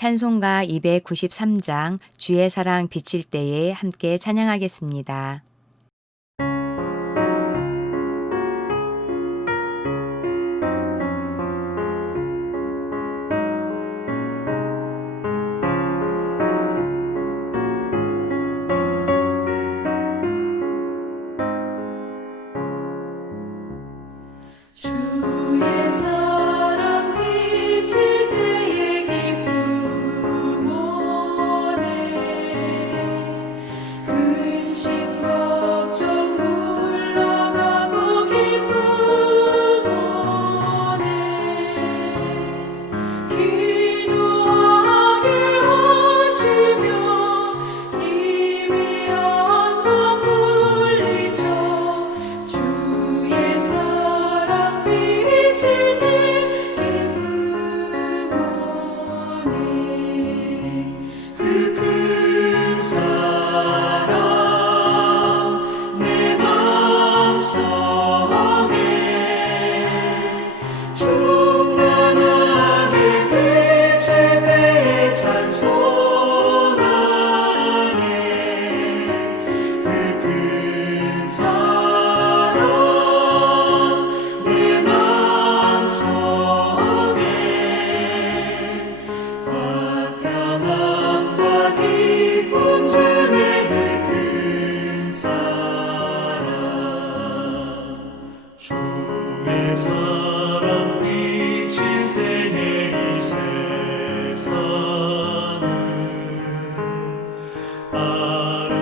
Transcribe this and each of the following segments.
찬송가 293장 주의 사랑 비칠 때에 함께 찬양하겠습니다. 주의 사랑 비칠 때에 기쁨 오네 근심 걱정 물러가고 기쁨 오네 기도하게 하시며 희미한 것 물리쳐 주의 사랑 비칠 때 기쁨 오네 그 큰 사랑 내 맘속에 충만하게 비칠 때에 찬송하네 그 큰 사랑 내 맘속에 화평함과 기쁨 주네 그 큰 사랑 주의 사랑 비칠 때에 이 세상은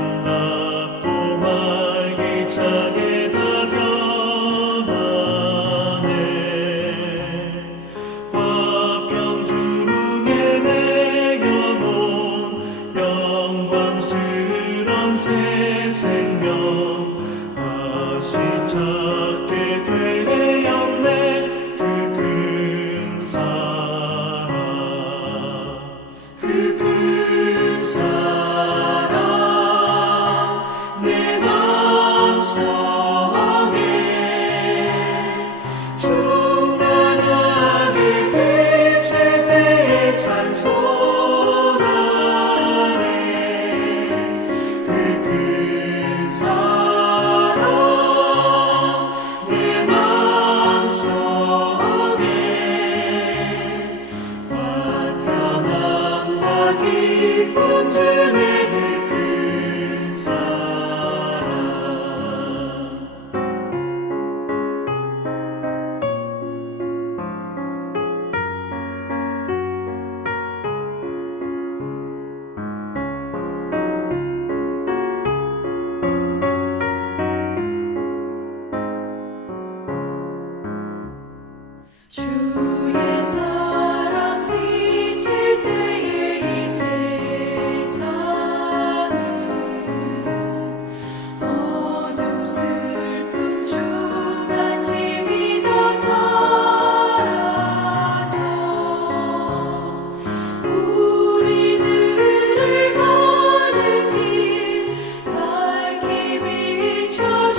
아름답고 활기차게 다 변하네 화평 중에 내 영혼 영광스런 새 생명 다시 찾게 되었네 그 큰 사랑 그 큰 사랑 내 맘속에 충만하게 비칠 때에 찬송하네 그 큰 사랑 내 맘속에 화평함과 기쁨 주네 그 큰 사랑 주의 사랑 비칠 때에 이 세상은 어둠 슬픔 주간짐이 다 사라져 우리들을 가는 길 밝히 비춰주시며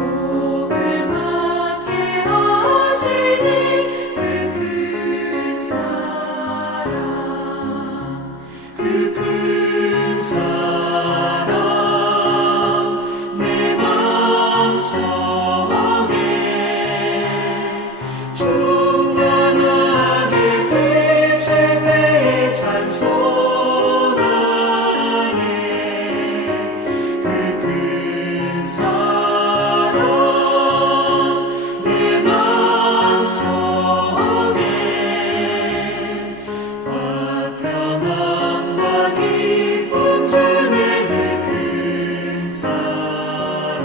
복을 받게 하시니 그 큰 사랑 그 큰 사랑 내 맘속에 충만하게 비칠 때에 찬송하네 그 큰 사랑 내 맘속에 화평함과 기쁨 주네 그 큰 사랑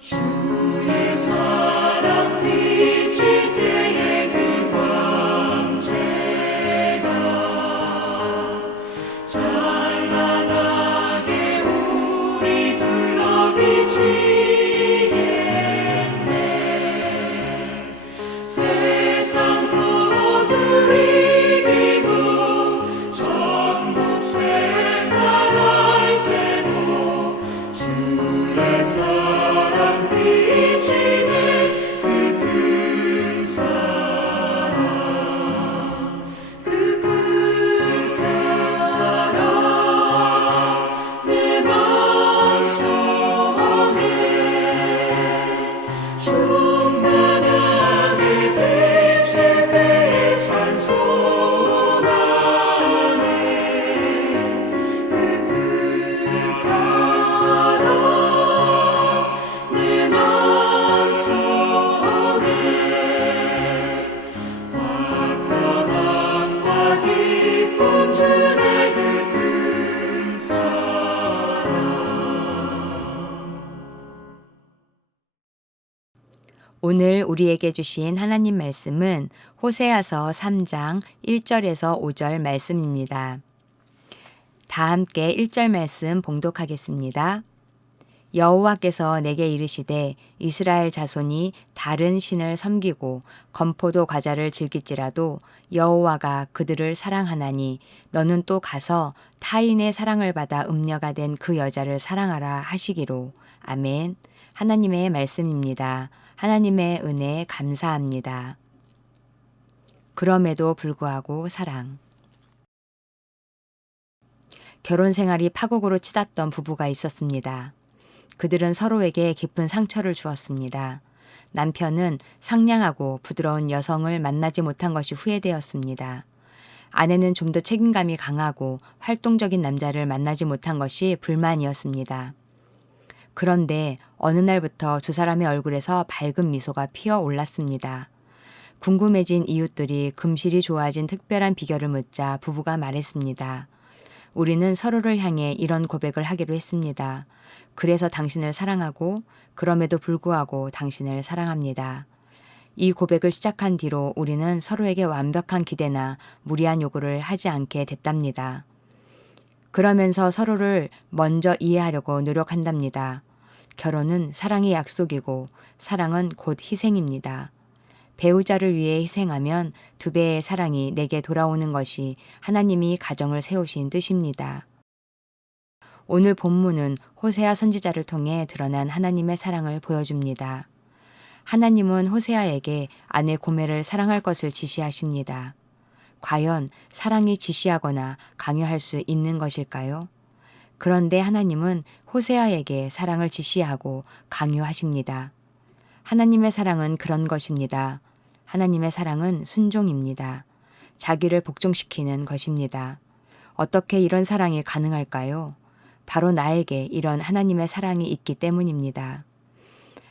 주의 사랑 비칠 때에 그 광채가 찬란하게 우리 둘러 비치겠네 오늘 우리에게 주신 하나님 말씀은 호세아서 3장 1절에서 5절 말씀입니다. 다 함께 1절 말씀 봉독하겠습니다. 여호와께서 내게 이르시되 이스라엘 자손이 다른 신을 섬기고 건포도 과자를 즐길지라도 여호와가 그들을 사랑하나니 너는 또 가서 타인의 사랑을 받아 음녀가 된 그 여자를 사랑하라 하시기로. 아멘. 하나님의 말씀입니다. 하나님의 은혜 감사합니다. 그럼에도 불구하고 사랑. 결혼 생활이 파국으로 치닫던 부부가 있었습니다. 그들은 서로에게 깊은 상처를 주었습니다. 남편은 상냥하고 부드러운 여성을 만나지 못한 것이 후회되었습니다. 아내는 좀 더 책임감이 강하고 활동적인 남자를 만나지 못한 것이 불만이었습니다. 그런데 어느 날부터 두 사람의 얼굴에서 밝은 미소가 피어 올랐습니다. 궁금해진 이웃들이 금실이 좋아진 특별한 비결을 묻자 부부가 말했습니다. 우리는 서로를 향해 이런 고백을 하기로 했습니다. 그래서 당신을 사랑하고 그럼에도 불구하고 당신을 사랑합니다. 이 고백을 시작한 뒤로 우리는 서로에게 완벽한 기대나 무리한 요구를 하지 않게 됐답니다. 그러면서 서로를 먼저 이해하려고 노력한답니다. 결혼은 사랑의 약속이고 사랑은 곧 희생입니다. 배우자를 위해 희생하면 2배의 사랑이 내게 돌아오는 것이 하나님이 가정을 세우신 뜻입니다. 오늘 본문은 호세아 선지자를 통해 드러난 하나님의 사랑을 보여줍니다. 하나님은 호세아에게 아내 고멜을 사랑할 것을 지시하십니다. 과연 사랑이 지시하거나 강요할 수 있는 것일까요? 그런데 하나님은 호세아에게 사랑을 지시하고 강요하십니다. 하나님의 사랑은 그런 것입니다. 하나님의 사랑은 순종입니다. 자기를 복종시키는 것입니다. 어떻게 이런 사랑이 가능할까요? 바로 나에게 이런 하나님의 사랑이 있기 때문입니다.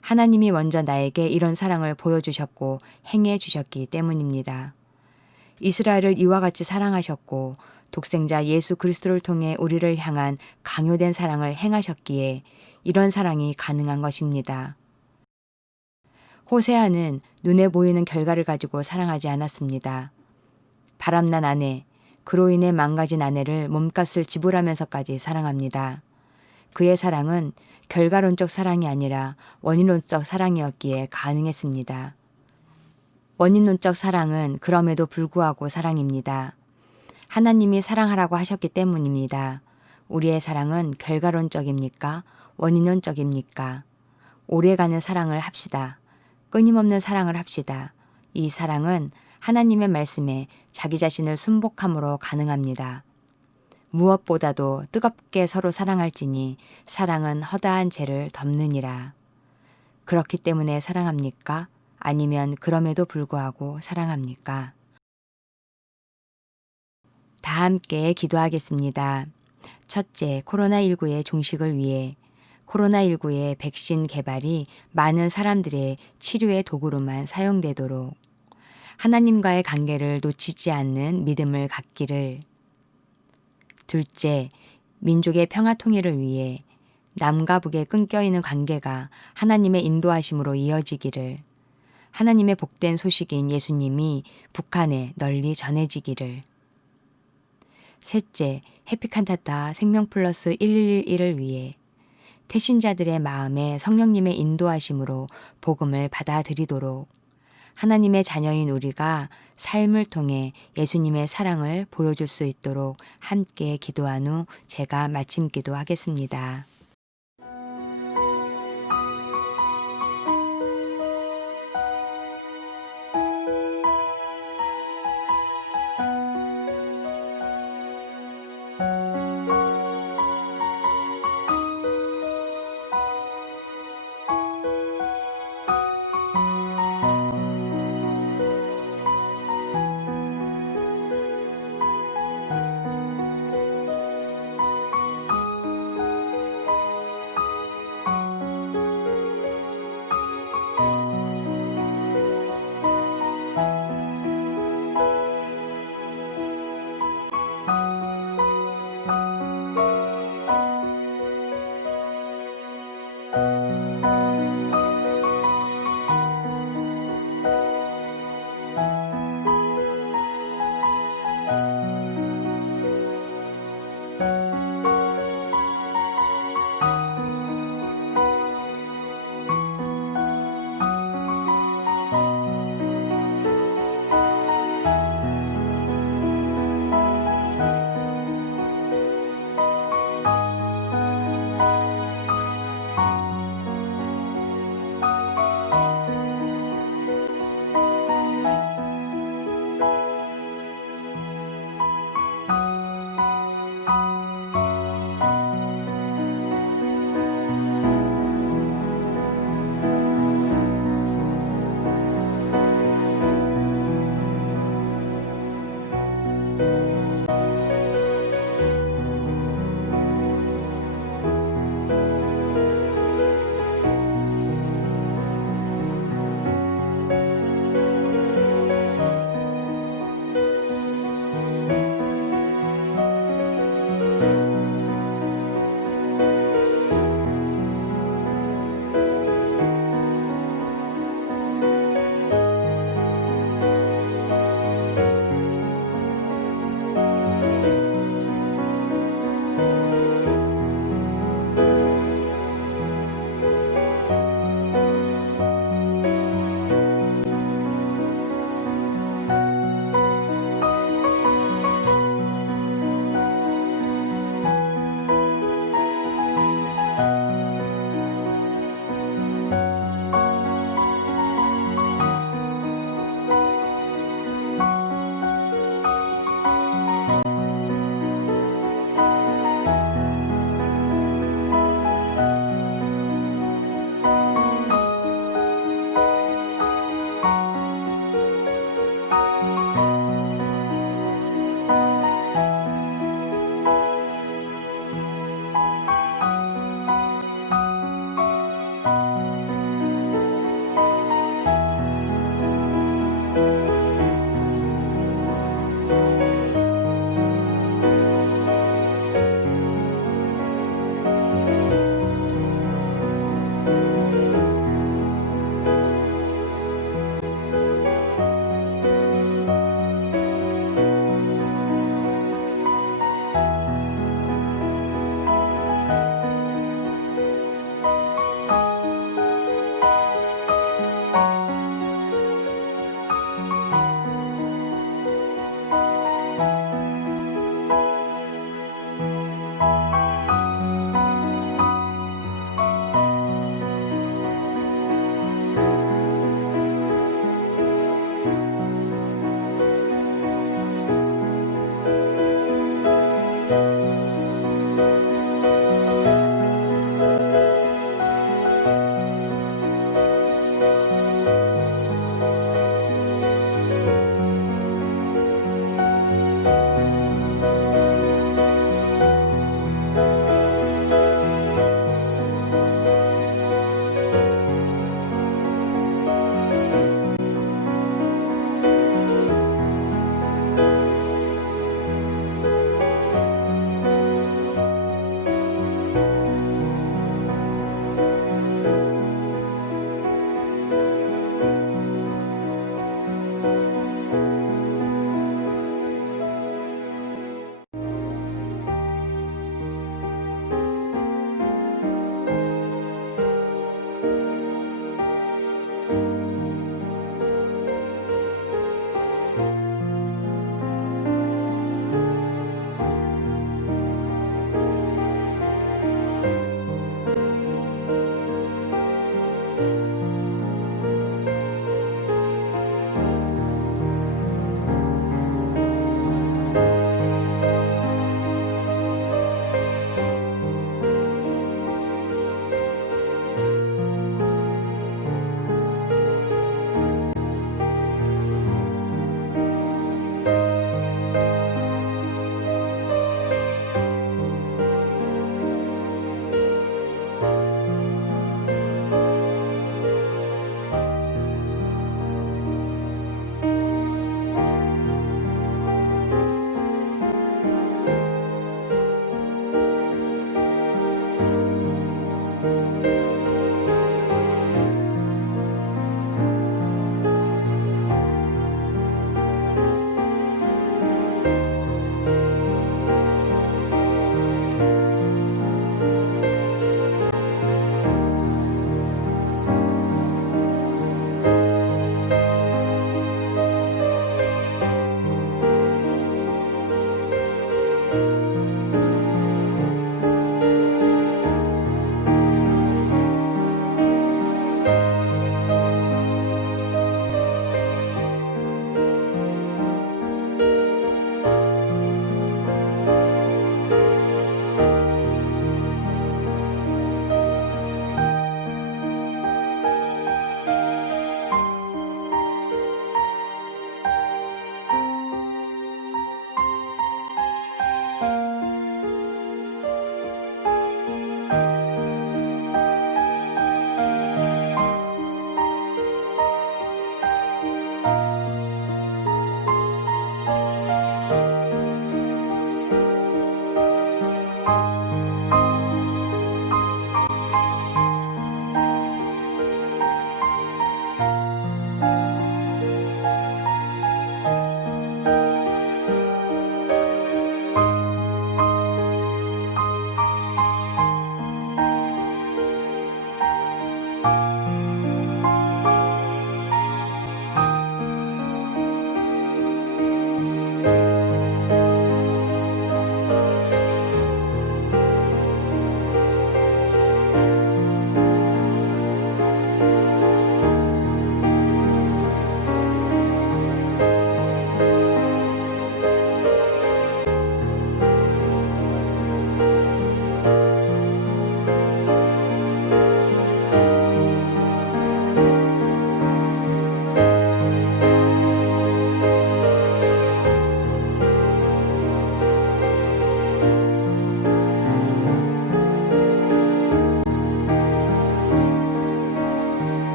하나님이 먼저 나에게 이런 사랑을 보여주셨고 행해 주셨기 때문입니다. 이스라엘을 이와 같이 사랑하셨고 독생자 예수 그리스도를 통해 우리를 향한 강요된 사랑을 행하셨기에 이런 사랑이 가능한 것입니다. 호세아는 눈에 보이는 결과를 가지고 사랑하지 않았습니다. 바람난 아내, 그로 인해 망가진 아내를 몸값을 지불하면서까지 사랑합니다. 그의 사랑은 결과론적 사랑이 아니라 원인론적 사랑이었기에 가능했습니다. 원인론적 사랑은 그럼에도 불구하고 사랑입니다. 하나님이 사랑하라고 하셨기 때문입니다. 우리의 사랑은 결과론적입니까? 원인론적입니까? 오래가는 사랑을 합시다. 끊임없는 사랑을 합시다. 이 사랑은 하나님의 말씀에 자기 자신을 순복함으로 가능합니다. 무엇보다도 뜨겁게 서로 사랑할지니 사랑은 허다한 죄를 덮느니라. 그렇기 때문에 사랑합니까? 아니면 그럼에도 불구하고 사랑합니까? 다 함께 기도하겠습니다. 첫째, 코로나19의 종식을 위해 코로나19의 백신 개발이 많은 사람들의 치료의 도구로만 사용되도록 하나님과의 관계를 놓치지 않는 믿음을 갖기를. 둘째, 민족의 평화 통일을 위해 남과 북의 끊겨있는 관계가 하나님의 인도하심으로 이어지기를. 하나님의 복된 소식인 예수님이 북한에 널리 전해지기를. 셋째, 해피칸타타 생명플러스 1111을 위해 태신자들의 마음에 성령님의 인도하심으로 복음을 받아들이도록 하나님의 자녀인 우리가 삶을 통해 예수님의 사랑을 보여줄 수 있도록 함께 기도한 후 제가 마침 기도하겠습니다.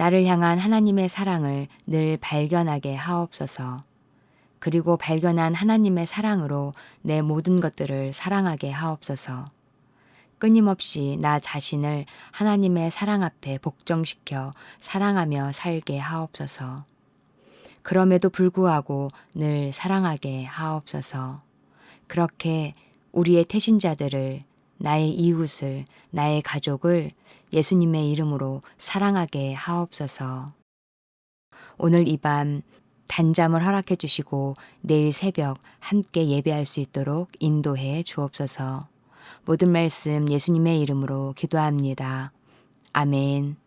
나를 향한 하나님의 사랑을 늘 발견하게 하옵소서. 그리고 발견한 하나님의 사랑으로 내 모든 것들을 사랑하게 하옵소서. 끊임없이 나 자신을 하나님의 사랑 앞에 복종시켜 사랑하며 살게 하옵소서. 그럼에도 불구하고 늘 사랑하게 하옵소서. 그렇게 우리의 태신자들을, 나의 이웃을, 나의 가족을 예수님의 이름으로 사랑하게 하옵소서. 오늘 이 밤 단잠을 허락해 주시고 내일 새벽 함께 예배할 수 있도록 인도해 주옵소서. 모든 말씀 예수님의 이름으로 기도합니다. 아멘.